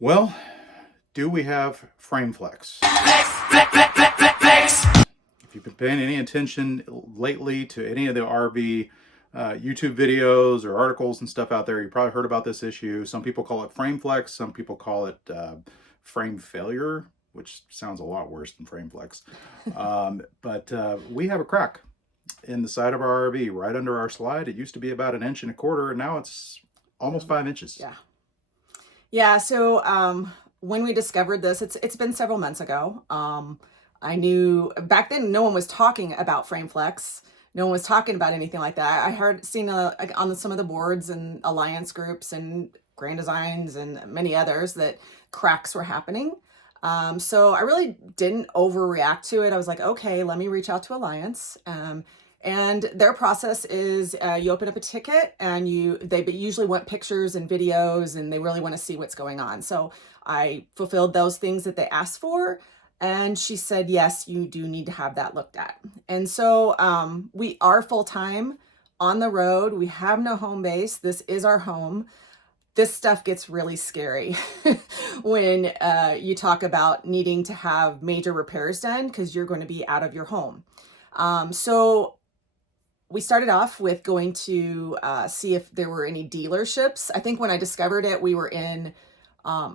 Well, do we have frame flex? If you've been paying any attention lately to any of the RV YouTube videos or articles and stuff out there, you probably heard about this issue. Some people call it frame flex, some people call it frame failure, which sounds a lot worse than frame flex. But we have a crack in the side of our RV right under our slide. It used to be about 1.25 inches, and now it's almost 5 inches. Yeah. Yeah. So when we discovered this, it's been several months ago. I knew back then no one was talking about frame flex. No one was talking about anything like that. I heard seen on some of the boards and alliance groups and Grand Designs and many others that cracks were happening. So I really didn't overreact to it. I was like, okay, let me reach out to Alliance. And their process is you open up a ticket and they usually want pictures and videos and they really want to see what's going on. So I fulfilled those things that they asked for. And she said, yes, you do need to have that looked at. And so we are full-time on the road. We have no home base. This is our home. This stuff gets really scary when you talk about needing to have major repairs done because you're going to be out of your home. So we started off with going to see if there were any dealerships. I think when I discovered it, we were in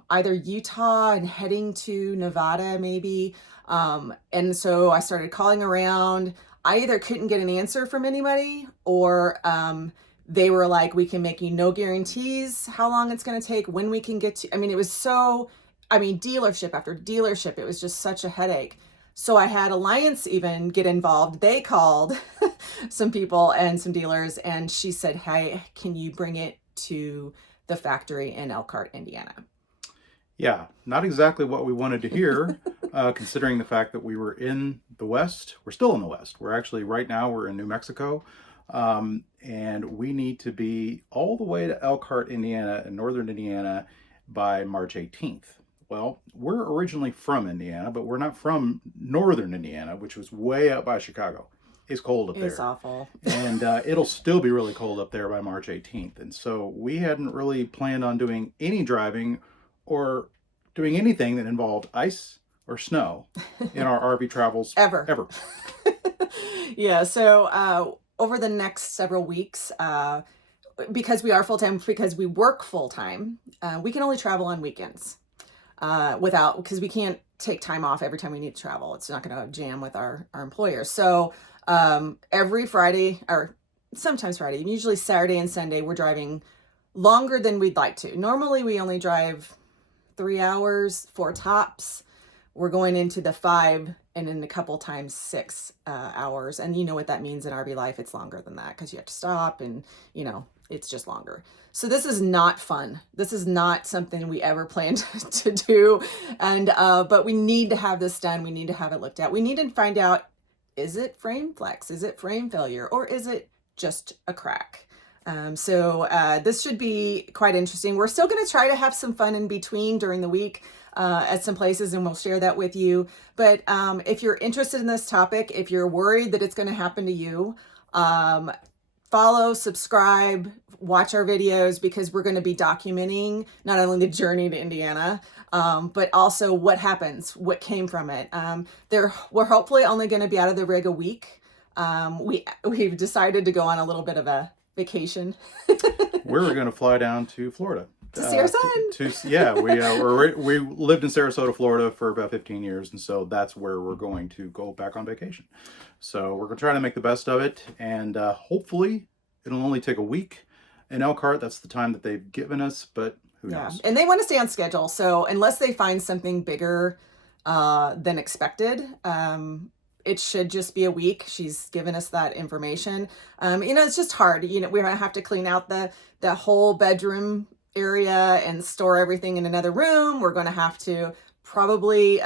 either Utah and heading to Nevada, maybe. And so I started calling around. I either couldn't get an answer from anybody or they were like, we can make you no guarantees how long it's going to take, when we can get to. I mean, it was dealership after dealership. It was just such a headache. So I had Alliance even get involved. They called some people and some dealers, and she said, hey, can you bring it to the factory in Elkhart, Indiana? Yeah, not exactly what we wanted to hear, considering the fact that we were in the West. We're still in the West. Right now, we're in New Mexico, and we need to be all the way to Elkhart, Indiana, in northern Indiana by March 18th. Well, we're originally from Indiana, but we're not from northern Indiana, which was way up by Chicago. It's cold up there. It's awful. And it'll still be really cold up there by March 18th. And so we hadn't really planned on doing any driving or doing anything that involved ice or snow in our RV travels ever. Yeah. So over the next several weeks, because we are full-time, because we work full-time, we can only travel on weekends because we can't take time off every time we need to travel. It's not going to jam with our employers. So every Friday, or sometimes Friday, usually Saturday and Sunday, we're driving longer than we'd like to. Normally we only drive 3 hours, 4 tops. We're going into the 5 and in a couple times 6 hours. And you know what that means in RV life. It's longer than that because you have to stop and, it's just longer. So this is not fun. This is not something we ever planned to do. And, but we need to have this done. We need to have it looked at. We need to find out, is it frame flex? Is it frame failure? Or is it just a crack? So this should be quite interesting. We're still going to try to have some fun in between during the week at some places, and we'll share that with you. But if you're interested in this topic, if you're worried that it's going to happen to you, follow, subscribe, watch our videos, because we're going to be documenting not only the journey to Indiana, but also what happens, what came from it. We're hopefully only going to be out of the rig a week. We've decided to go on a little bit of a vacation. We're going to fly down to Florida to see our son. We lived in Sarasota, Florida for about 15 years, and so that's where we're going to go back on vacation. So we're going to try to make the best of it, and hopefully it'll only take a week in Elkhart. That's the time that they've given us, but who knows? And they want to stay on schedule, so unless they find something bigger than expected, it should just be a week. She's given us that information. It's just hard. We're going to have to clean out the whole bedroom area and store everything in another room. We're going to have to probably,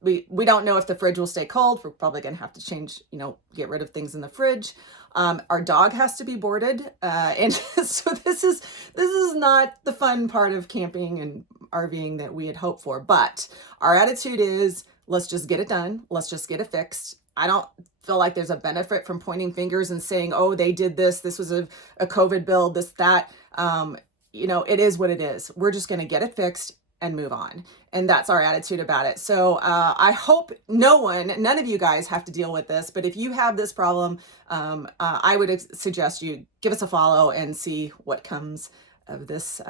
we don't know if the fridge will stay cold. We're probably going to have to change, get rid of things in the fridge. Our dog has to be boarded. And so this is not the fun part of camping and RVing that we had hoped for. But our attitude is, let's just get it done. Let's just get it fixed. I don't feel like there's a benefit from pointing fingers and saying, oh, they did this. This was a COVID build, this, that. It is what it is. We're just going to get it fixed. and move on. And that's our attitude about it. So I hope none of you guys have to deal with this, but if you have this problem, I would suggest you give us a follow and see what comes of this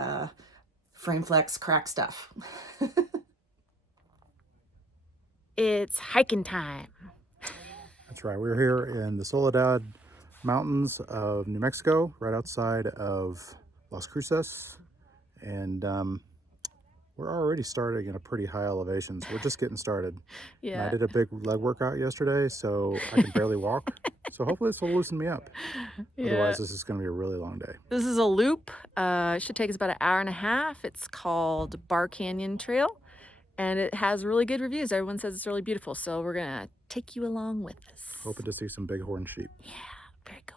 frame flex crack stuff. It's hiking time. That's right. We're here in the Soledad Mountains of New Mexico, right outside of Las Cruces. And we're already starting at a pretty high elevation, so we're just getting started. Yeah. And I did a big leg workout yesterday, so I can barely walk. So hopefully this will loosen me up. Yeah. Otherwise, this is going to be a really long day. This is a loop. It should take us about an hour and a half. It's called Bar Canyon Trail, and it has really good reviews. Everyone says it's really beautiful, so we're going to take you along with us. Hoping to see some bighorn sheep. Yeah, very cool.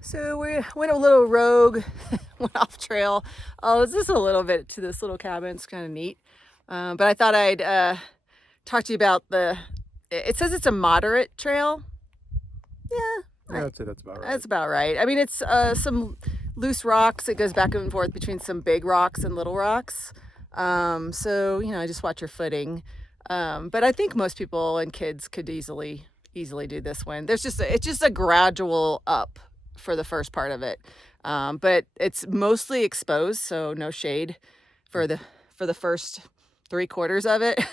So we went a little rogue, went off trail. Oh, it's just a little bit to this little cabin. It's kind of neat. But I thought I'd talk to you about it says it's a moderate trail. Yeah, I'd say that's about right. That's about right. I mean, it's some loose rocks. It goes back and forth between some big rocks and little rocks. So, just watch your footing. But I think most people and kids could easily do this one. It's just a gradual up for the first part of it. But it's mostly exposed, so no shade for the first 3/4 of it.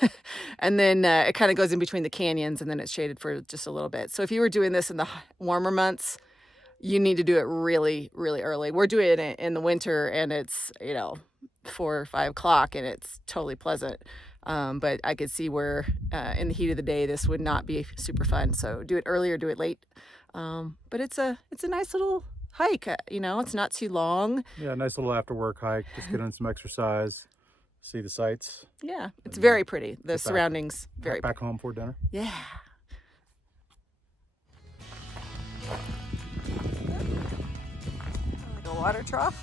And then it kind of goes in between the canyons, and then it's shaded for just a little bit. So if you were doing this in the warmer months, you need to do it really, really early. We're doing it in the winter, and it's 4 or 5 o'clock, and it's totally pleasant. But I could see where in the heat of the day this would not be super fun. So do it early or do it late. But it's a nice little hike. It's not too long. Yeah, nice little after work hike. Just get in some exercise, see the sights. Yeah, it's very pretty. The surroundings very back home for dinner. Yeah. Like a water trough.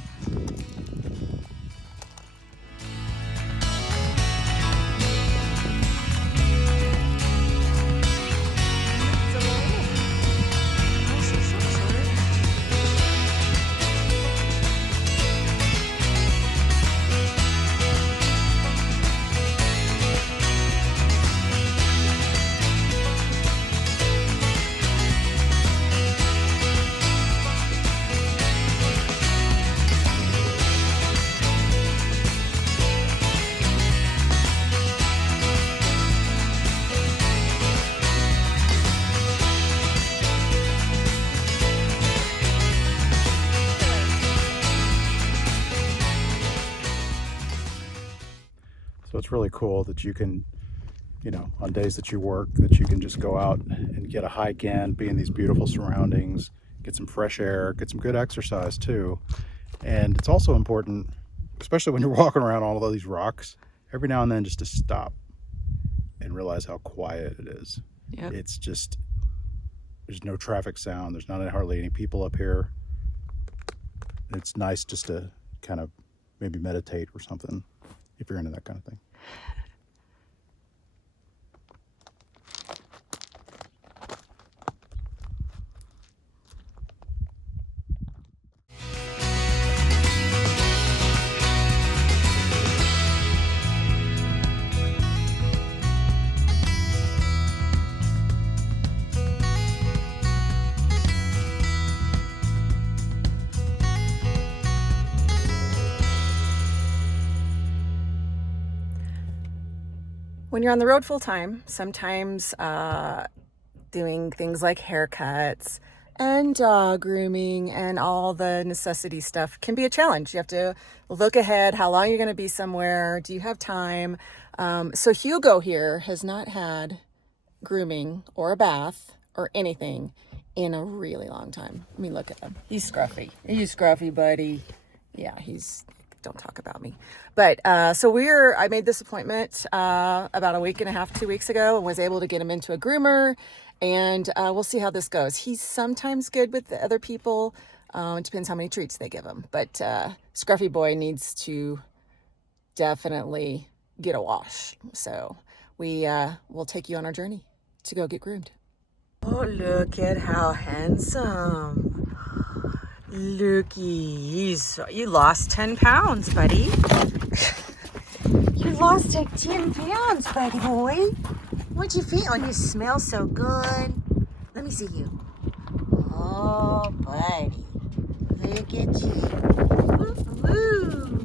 So it's really cool that you can, on days that you work, that you can just go out and get a hike in, be in these beautiful surroundings, get some fresh air, get some good exercise too. And it's also important, especially when you're walking around all of these rocks, every now and then just to stop and realize how quiet it is. Yep. It's just, there's no traffic sound. There's not hardly any people up here. It's nice just to kind of maybe meditate or something, if you're into that kind of thing. When you're on the road full time, sometimes doing things like haircuts and dog grooming and all the necessity stuff can be a challenge. You have to look ahead, how long you're going to be somewhere, do you have time? So Hugo here has not had grooming or a bath or anything in a really long time. I mean, look at him. He's scruffy. He's scruffy, buddy. Yeah, don't talk about me. But so I made this appointment about a week and a half, 2 weeks ago, and was able to get him into a groomer, and we'll see how this goes. He's sometimes good with the other people. It depends how many treats they give him. But Scruffy Boy needs to definitely get a wash. So we'll take you on our journey to go get groomed. Oh, look at how handsome. Looky, you lost 10 pounds, buddy. You lost like 10 pounds, buddy boy. What'd you feel? And you smell so good. Let me see you. Oh, buddy. Look at you. Woo-hoo.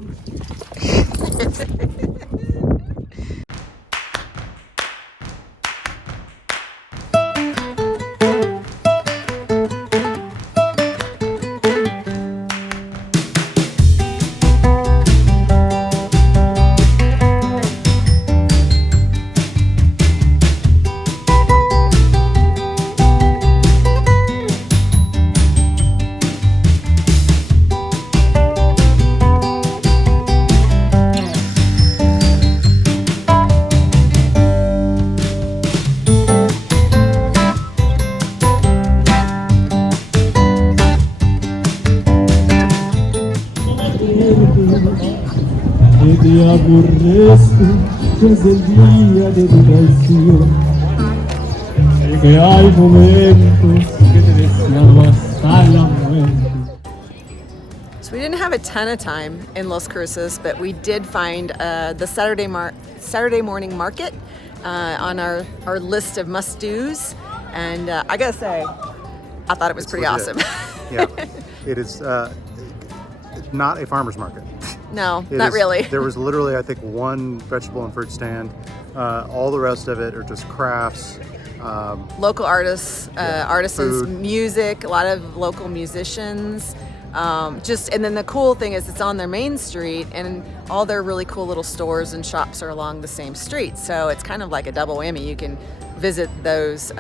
Te aborrezco desde el día de tu traición, y que hay momentos que te deseado hasta la muerte. So we didn't have a ton of time in Las Cruces, but we did find the Saturday morning market on our list of must-dos, and I gotta say, I thought it was pretty awesome. Yeah, it is not a farmer's market. No, not really. There was literally, I think, one vegetable and fruit stand. All the rest of it are just crafts. Local artists, artisans, food. music, a lot of local musicians. And then the cool thing is it's on their main street, and all their really cool little stores and shops are along the same street. So it's kind of like a double whammy. You can visit those,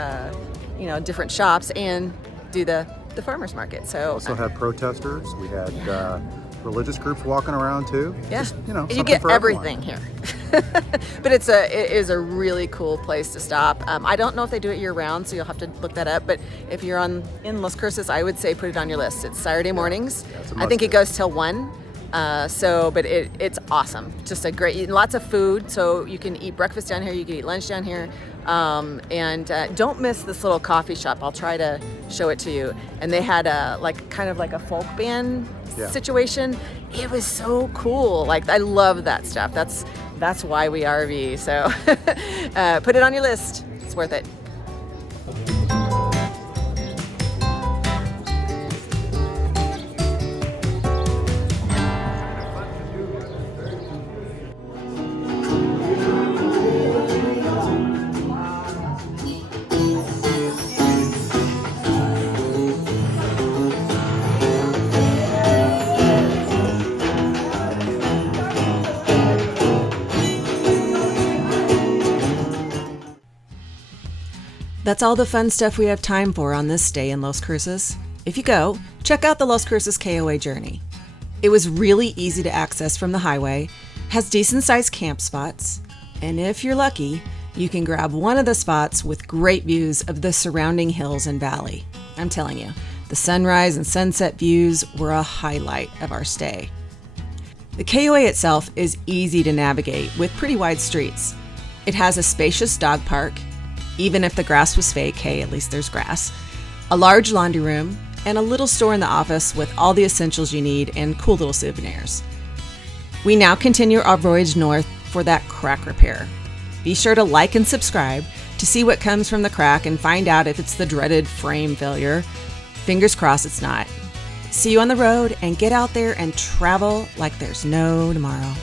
different shops and do the farmers market. So Also had protesters. We had religious groups walking around too. yeah, Just, you something get for everything here. But it is a really cool place to stop. I don't know if they do it year round, so you'll have to look that up. But if you're in Las Cruces, I would say put it on your list. It's Saturday mornings. Yeah, it's a I think it must-do. goes till 1. But it's awesome. Just a great, lots of food. So you can eat breakfast down here, you can eat lunch down here. And don't miss this little coffee shop. I'll try to show it to you. And they had kind of like a folk band situation. It was so cool. Like, I love that stuff. That's why we RV. So put it on your list. It's worth it. That's all the fun stuff we have time for on this day in Las Cruces. If you go, check out the Las Cruces KOA journey. It was really easy to access from the highway, has decent-sized camp spots, and if you're lucky, you can grab one of the spots with great views of the surrounding hills and valley. I'm telling you, the sunrise and sunset views were a highlight of our stay. The KOA itself is easy to navigate with pretty wide streets. It has a spacious dog park. Even if the grass was fake, hey, at least there's grass. A large laundry room, and a little store in the office with all the essentials you need and cool little souvenirs. We now continue our voyage north for that crack repair. Be sure to like and subscribe to see what comes from the crack and find out if it's the dreaded frame failure. Fingers crossed it's not. See you on the road, and get out there and travel like there's no tomorrow.